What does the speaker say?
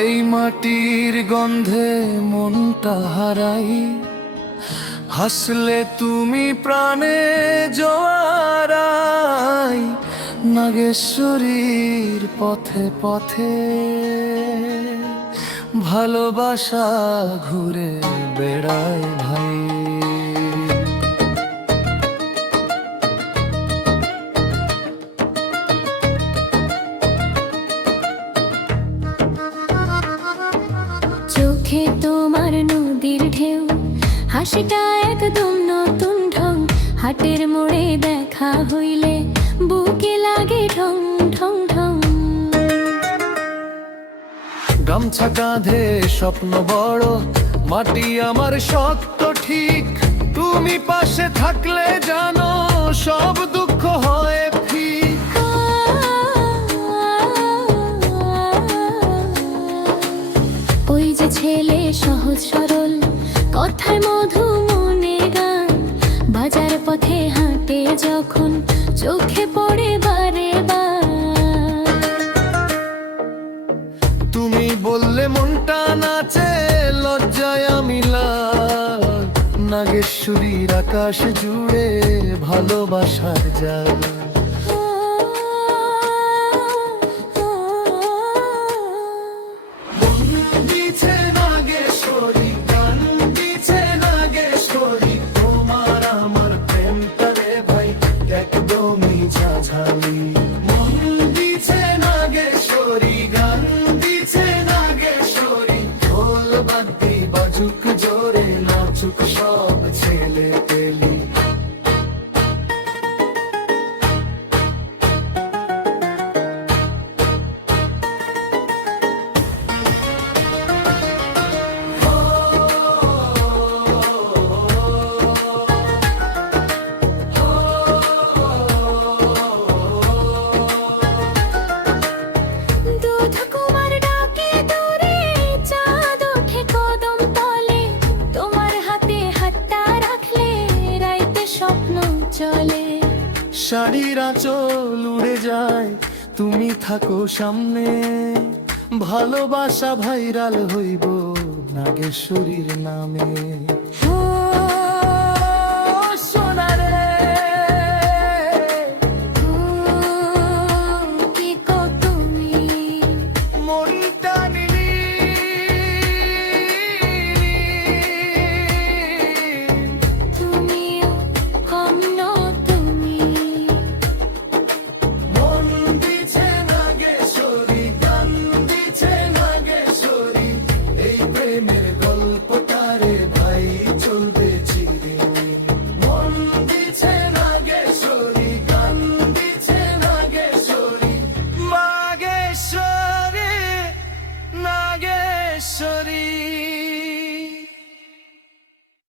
এই মাটির গন্ধে মনটা হারাই, হাসলে তুমি প্রাণে জোয়ারাই। নাগেশ্বরীর পথে পথে ভালোবাসা ঘুরে বেড়ায় ভাই। চোখে তোমার নদীর ঢেউ, হাসিটা একদম নতুন ঢং। হাটের মোড়ে দেখা হইলে বুকে লাগে ঢং ঢং ঢং। গামছা কাঁধে স্বপ্ন বড়, মাটি আমার শক্ত ঠিক। তুমি পাশে থাকলে জানো সব দুঃখ হয় ঠিক। ওই যে ছেলে সহজ সরল, কথায় মধু মনে গান। বাজার পথে হাঁটে যখন চোখে পড়ে বারে বার। তুমি বললে মনটা নাচে, লজ্জায় আমি লাল। নাগেশ্বরীর আকাশ জুড়ে ভালোবাসার জাল। বাজুক জোরে নাচুক সব ছেলে পেলি। শাড়ির আঁচল উড়ে যায়, তুমি থাকো সামনে। ভালোবাসা ভাইরাল হইব নাগেশ্বরীর নামে।